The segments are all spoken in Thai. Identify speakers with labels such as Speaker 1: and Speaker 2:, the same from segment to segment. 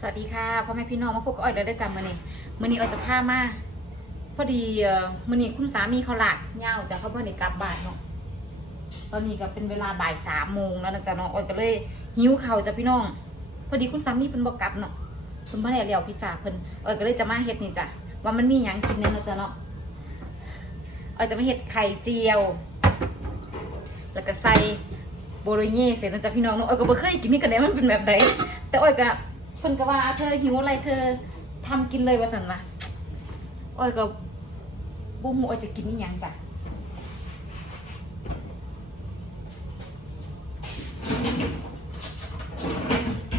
Speaker 1: สวัสดีค่ะพ่อแม่พี่น้องมาพบกับอ้อยเดี๋ยวได้จำมาเนี่ยมื่อนี้อ้อยจะพามาพอดีมื่อนี้คุณสามีเขาหลักเงาจะเขาเพิ่งได้กลับบ้านเนาะตอนนี้ก็เป็นเวลาบ่ายสามโมงแล้วนะจ๊ะเนาะอ้อยก็เลยหิวเข่าจ้ะพี่น้อง พอดีคุณสามีเพิ่นบอกกลับเนาะเพิ่นบ่ได้เลี้ยวพิซซ่าเพิ่นอ้อยก็เลยจะมาเฮ็ดนี่จ้ะว่ามันมีหยังกินเนี่ยเนาะจ๊ะเนาะอ้อยจะมาเฮ็ดไข่เจียว แล้วก็ใส่โบโลเน่เสร็จนะจ๊ะพี่น้องเนาะอ้อยก็บ่เคยกินนี่กันแน่มันเป็นแบบไหนแต่อ้อยก็ เพิ่นก็ว่าเธอหิวอะไรเธอทำกินเลยว่าซั่นว่าอ้อยก็บ่ฮู้อ้อยจะกินนี่ยังจ้ะ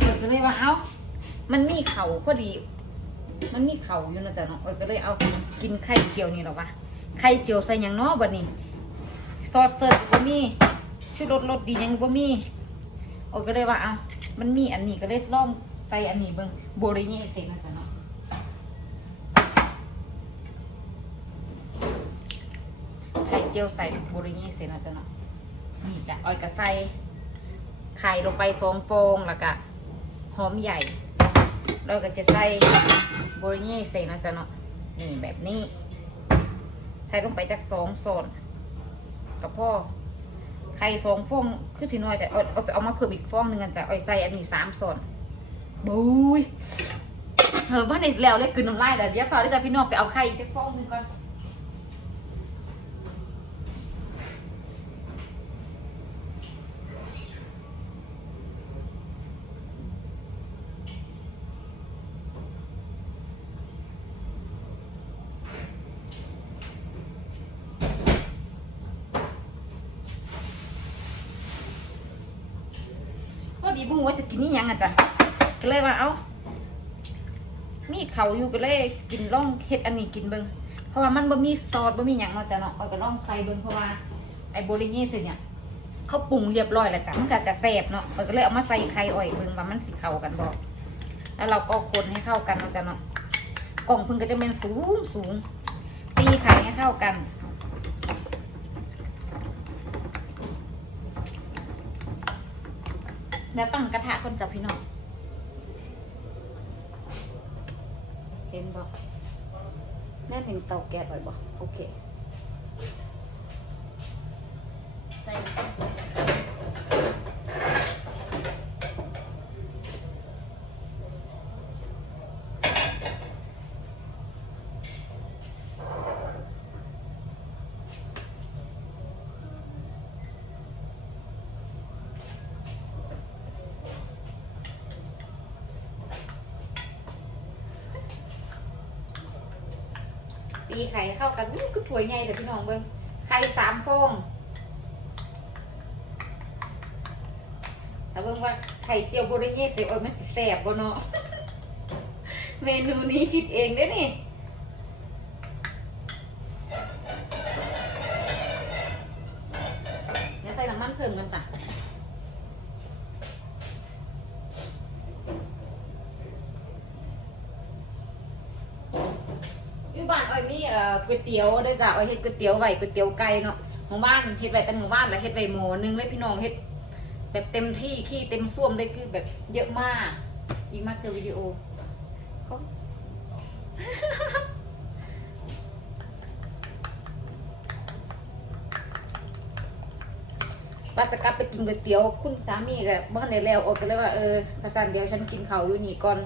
Speaker 1: อ้อยก็เลยว่าเอ้ามันมีเข่าพอดี มันมีเข่าอยู่นะจ๊ะเนาะอ้อยก็เลยเอากินไข่เจียวนี่หรอวะไข่เจียวใส่หยังเนาะบัดนี้ ซอสเสิร์ฟบ่มีชุดรสรสดีหยังบ่มีโอ้ก็เลยว่าเอามันมีอันนี้ก็เลยลอง ใส่อันนี้เบิ่งโบริเน่เสร็จนะจ๊ะเนาะไข่เจียวใส่โบริเน่เสร็จนะจ๊ะเนาะนี่จ้ะอ้อยก็ใส่ไข่ลงไปสองฟองแล้วก็หอมใหญ่แล้วก็จะใส่โบริเน่เสร็จนะจ๊ะเนาะนี่แบบนี้ ใส่ลงไปจากสองส่วนกับพ่อไข่สองฟองคือสิน้อยแต่เอาเอาไปเอามาเพิ่มอีกฟองหนึ่งกันจ้ะเอาใส่อันนี้สามส่วน บุ้ยเออบ้านในแล้วเลยกลืนน้ำลายแต่เดี๋ยวฝากด้วยจ้ะพี่น้องไปเอาไข่อีกสักฟองหนึ่งก่อนพอดีบุ้งว่าจะกินนี่ยังอะจ้ะ ก็เลยว่า เอามีเขาอยู่ก็เลยกินล่องเฮ็ดอันนี้กินเบิงเพราะว่ามันบ่มีซอสบ่มีหยังเนาะจ้ะเนาะเอาก็ล่องใส่เบิงเพราะว่าไอ้โบลินี่สิเนี่ยเขาปรุงเรียบร้อยแล้วจ้ะมันก็จะแซ่บเนาะเอาก็เลยเอามาใส่ไข่อ่อยเบิงว่ามันสิเข้ากันบ่แล้วเราก็คนให้เข้ากันเนาะจ้ะเนาะกล่องเพิ่นก็จะเป็นสูงสูงตีไข่ให้เข้ากันแล้วตั้งกระทะคนจับพี่น้อง เห็น บ่แน่เป็นเตาแก๊สบ่อยบ่โอเค ตีไข่เข้ากันอู้คือถ้วยใหญ่เลยพี่น้องเบิ้งไข่สามฟองแต่เบิ้งว่าไข่เจียวโบราณเย่ใส่โอ้ยมันสิแสบบ่เนาะ เมนูนี้คิดเองได้นี่ เดี๋ยวใส่น้ำมันเพิ่มกันจ้ะ อยู่บ้านอ้อยมีเอ่อ ก๋วยเตี๋ยวเด้จ้ะอ้อยเฮ็ดก๋วยเตี๋ยวไว้ก๋วยเตี๋ยวไก่เนาะหมู่บ้านเฮ็ดไว้แต่หมู่บ้านแล้วเฮ็ดไว้หม้อนึงเลยพี่น้องเฮ็ดแบบเต็มที่ขี้เต็มส้วมเลยคือแบบเยอะมาก อีกมากคือวิดีโอเขาว่าจะกลับไปกินก๋วยเตี๋ยวคุณสามีก็บ้านได้แล้วอดก็เลยว่าเออกระสันเดียวฉันกินเขาอยู่นี่ก่อน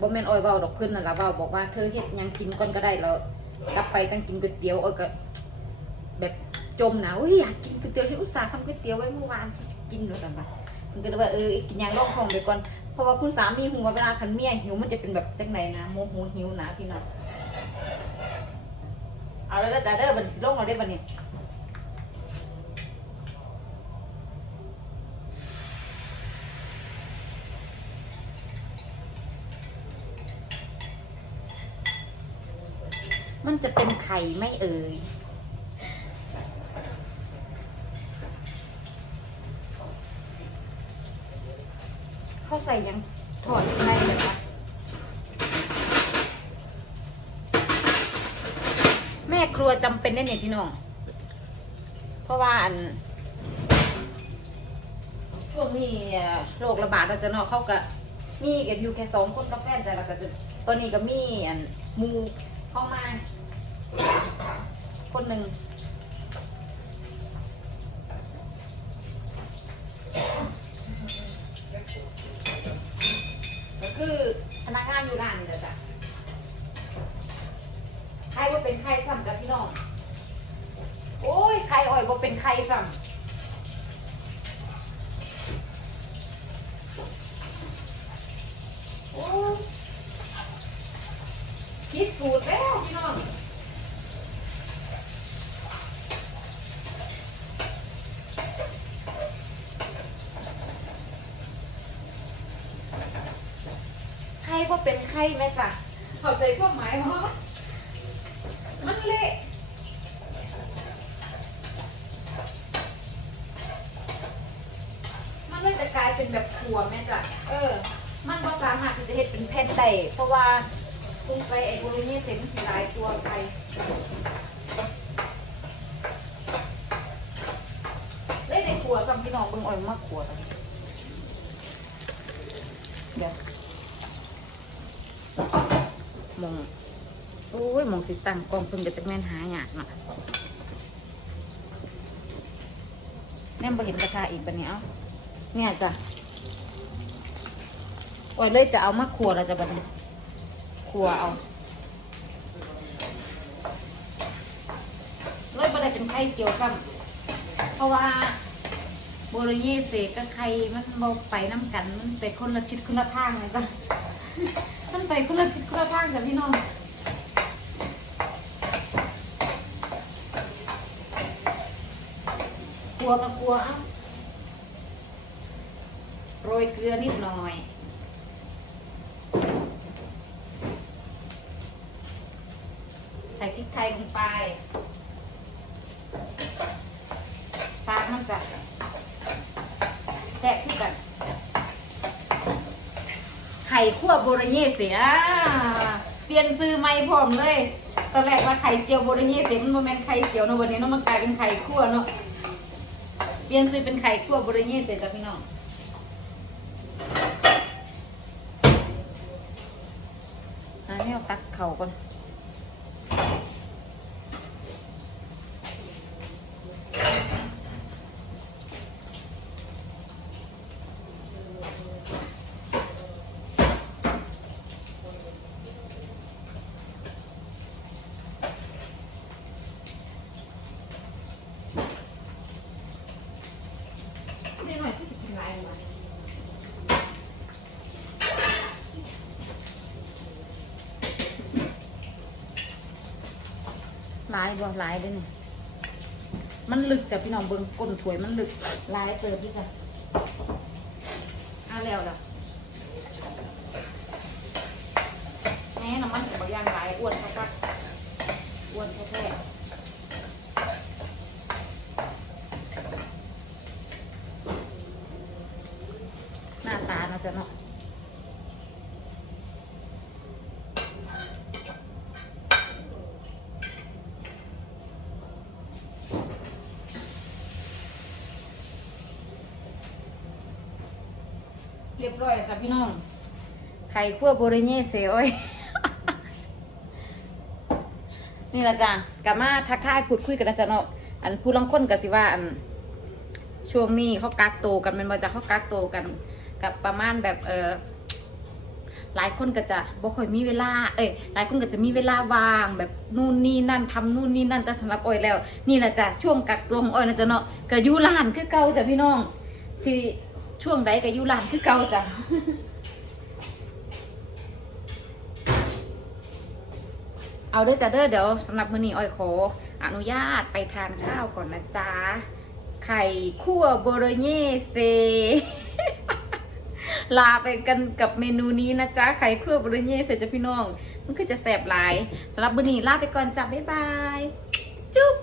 Speaker 1: บ่แม่นออยเว้าดอกเพิ่นนั่นล่ะเว้าบอกว่าเธอเฮ็ดยังกินก่อนก็ได้แล้ว กลับไปจังกินก๋วยเตี๋ยวเออก็แบบจมนะอุ้ยอยากกินก๋วยเตี๋ยวฉันอุตส่าห์ทำก๋วยเตี๋ยวไว้เมื่อวานฉันจะกินแล้วกันปะมันก็เลยว่าเออกินยังรองท้องไปก่อนเพราะว่าคุณสามีหัว่าเวลาคันเมียหิวมันจะเป็นแบบจังไหนนะโมโหหิวนะพี่น้องเอาแล้วจ้ะเด้อบันสิลงเราได้บันเนี่ย มันจะเป็นไข่ไม่เอ่ยเขาใส่ยังถอดยังไงเลยคะแม่ครัวจำเป็นได้เนี่ยพี่น้อง เพราะว่าอันช่วงนี้โรคระบาดเราจะเนาะเขาก็มีกันอยู่แค่สองคนกับแฟนจ้ะแล้วก็จะตอนนี้ก็มีอันมูเข้ามา คนหนึ่งก็คือพนักงานอยู่ร้านนี่แหละจ้ะใครว่าเป็นใครซ้ำกับพี่น้อง โอ้ยใครอ่อยว่าเป็นใครซ้ำโอ้ยคิดสูตรแล้วพี่น้อง ใครว่าเป็นใครไหมจ๊ะเข้าใจความหมายมั้ยมันเละมันเลยจะกลายเป็นแบบขัวแม่จ๊ะเออ มันก็สามารถที่จะเห็ดเป็นแผ่นได้เพราะว่าคุณไปไอ้บริเวณเต็มสิหลายตัวไปเล่นในขัวซ้ำพี่น้องเบิ่งอ่อยมากขัวเลยเดี๋ยว มองโอ้ยมองสิตั้งกล้องเพิ่นก็จะแม่นหายากเนาะแม่บ่เห็นราคาอีกปะเนี่ยเนี่ยจ้ะโอ้ยเลยจะเอามาขัวเราจะบันขัวเอาเลยบ่ได้เป็นไข่เจียวซ้ำเพราะว่าโบโลเยเสกกับไข่มันบ่ไปน้ำกันมันไปคนละชิดคนละทางเลยจ้ะ มันไปคนละทิศคนละทางจ้ะพี่น้องกลัวก็กลัวเอ้าโรยเกลือนิดหน่อย ใส่พริกไทยลงไปตากมันจะแซ่บขึ้นกัน ไข่ คั่วโบโรเนเสียเปลี่ยนซื้อไม่พร้อมเลย ตอนแรกว่าไข่เจียวโบโรเนเสียมันโมเมนไข่เจียวเนาะวันนี้เนาะมันกลายเป็นไข่คั่วเนาะ เปลี่ยนซื้อเป็นไข่คั่วโบโรเนเสียจ้ะพี่น้องอันนี้เอาตักเข่าก่อน นิดหน่อยที่กินไรมาลายบ่ลายเด้นี่มันลึกจ้ะพี่น้องเบิ่งก้นถวยมันลึกลายเติบด้วยจ้ะอะแล้วล่ะแม่น้ำมันบางอย่างหลายอ้วนเขาก็อ้วนแท้ๆหน้าตาเนาะจ้ะเนาะ ร้อยจ้ะพี่น้อง ไข่คั่วโบเรเน่เซโอยนี่ละจ้ะกลับมาทักทายพูดคุยกันนะจ๊ะเนาะ อันผู้ลังคนกันสิว่าอัน ช่วงนี้เขากักโตวกันแมันมาจากเขากักโตวกัน กับประมาณแบบเออหลายคนก็จะบ่ค่อยมีเวลา เอ้ย หลายคนก็จะมีเวลาว่าง แบบนู่นนี่นั่นทำนู่นนี่นั่นแต่สำหรับออยแล้ว นี่แหละจ้ะช่วงกักตัวของออยนะจ๊ะเนาะก็อยู่ร้านคือเก่าจ้ะพี่น้องที่ ช่วงใดก็อยู่ร้านคือเก่าจ้ะเอาเด้อจ้ะเด้อเดี๋ยวสำหรับมื้อนี้ออยขออนุญาตไปทานข้าวก่อนนะจ๊ะไข่คั่วโบโรเนเซ ลาไปกันกับเมนูนี้นะจ๊ะไข่คั่วโบโรเนเซจ้ะพี่น้อง มันก็จะแสบหลายสำหรับมื้อนี้ลาไปก่อนจ้ะบ๊ายบาย จุ๊บ